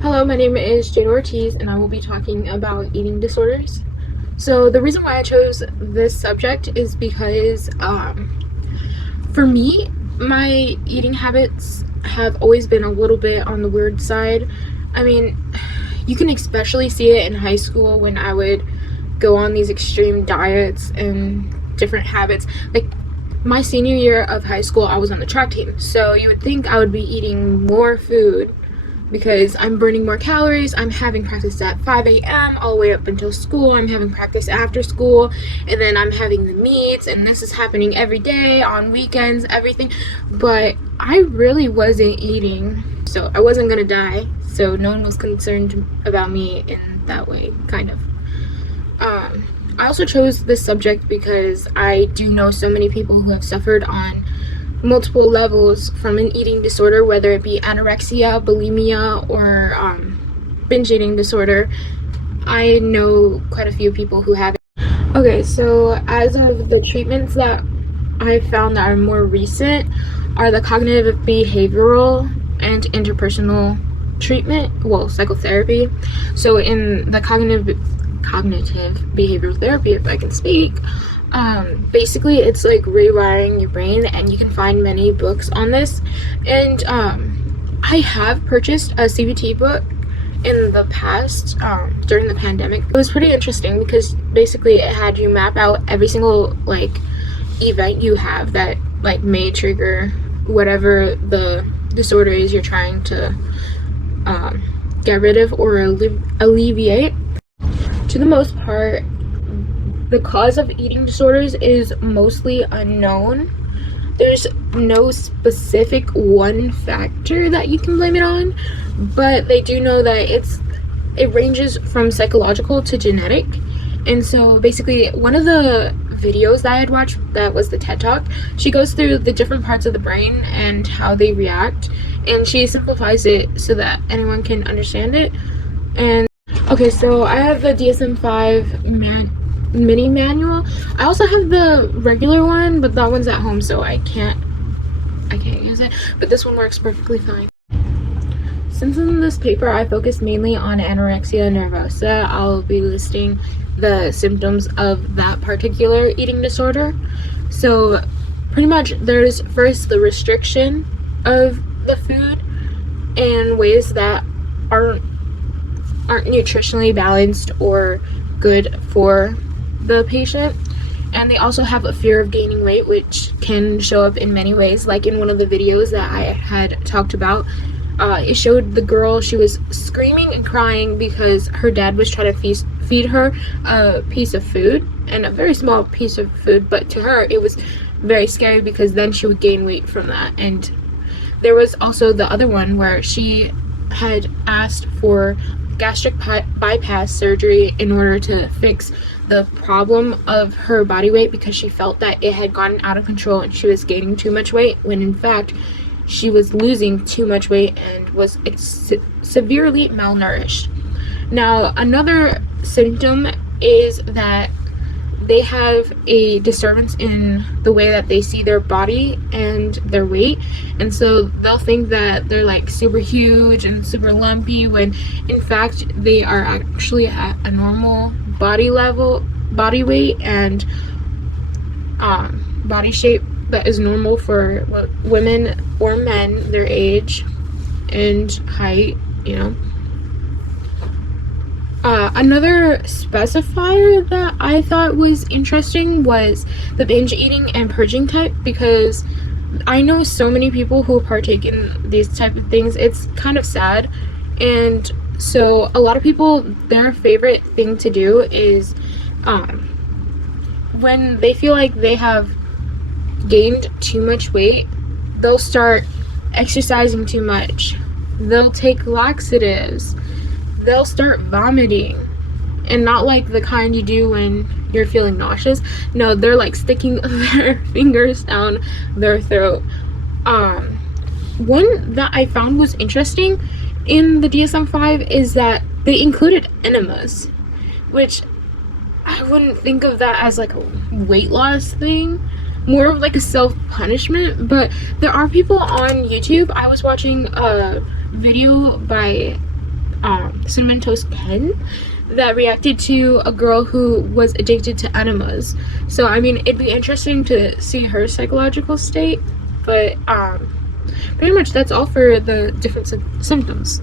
Hello, my name is Jade Ortiz, and I will be talking about eating disorders. So, the reason why I chose this subject is because, for me, my eating habits have always been a little bit on the weird side. I mean, you can especially see it in high school when I would go on these extreme diets and different habits. Like, my senior year of high school, I was on the track team, so you would think I would be eating more food because I'm burning more calories. I'm having practice at 5 a.m. all the way up until school. I'm having practice after school, and then I'm having the meets, and this is happening every day, on weekends, everything. But I really wasn't eating, so I wasn't gonna die, so no one was concerned about me in that way, kind of. I also chose this subject because I do know so many people who have suffered on multiple levels from an eating disorder, whether it be anorexia, bulimia, or binge eating disorder. I know quite a few people who have it. Okay, so as of the treatments that I found that are more recent are the cognitive behavioral and interpersonal treatment, well, psychotherapy. So in the cognitive behavioral therapy, if I can speak, basically it's like rewiring your brain, and you can find many books on this. And I have purchased a CBT book in the past, during the pandemic. It was pretty interesting because basically it had you map out every single like event you have that like may trigger whatever the disorder is you're trying to get rid of or alleviate. To the most part, the cause of eating disorders is mostly unknown. There's no specific one factor that you can blame it on, but they do know that it ranges from psychological to genetic. And so basically, one of the videos that I had watched, that was the TED Talk, she goes through the different parts of the brain and how they react, and she simplifies it so that anyone can understand it. And okay, so I have the DSM-5 mini manual. I also have the regular one, but that one's at home, so I can't use it. But this one works perfectly fine. Since in this paper I focused mainly on anorexia nervosa, I'll be listing the symptoms of that particular eating disorder. So pretty much there's first the restriction of the food in ways that aren't nutritionally balanced or good for the patient. And they also have a fear of gaining weight, which can show up in many ways. Like in one of the videos that I had talked about, it showed the girl, she was screaming and crying because her dad was trying to feed her a piece of food, and a very small piece of food, but to her it was very scary because then she would gain weight from that. And there was also the other one where she had asked for gastric bypass surgery in order to fix the problem of her body weight because she felt that it had gotten out of control and she was gaining too much weight, when in fact she was losing too much weight and was severely malnourished. Now, another symptom is that they have a disturbance in the way that they see their body and their weight, and so they'll think that they're like super huge and super lumpy, when in fact they are actually at a normal body weight and body shape that is normal for women or men their age and height, you know. Another specifier that I thought was interesting was the binge eating and purging type, because I know so many people who partake in these type of things. It's kind of sad. And so a lot of people, their favorite thing to do is when they feel like they have gained too much weight, they'll start exercising too much, they'll take laxatives, they'll start vomiting, and not like the kind you do when you're feeling nauseous. No, they're like sticking their fingers down their throat. One that I found was interesting in the DSM-5 is that they included enemas, which I wouldn't think of that as like a weight loss thing, more of like a self-punishment. But there are people on YouTube. I was watching a video by Cinnamon Toast Ken that reacted to a girl who was addicted to enemas. So I mean, it'd be interesting to see her psychological state, but pretty much that's all for the different symptoms.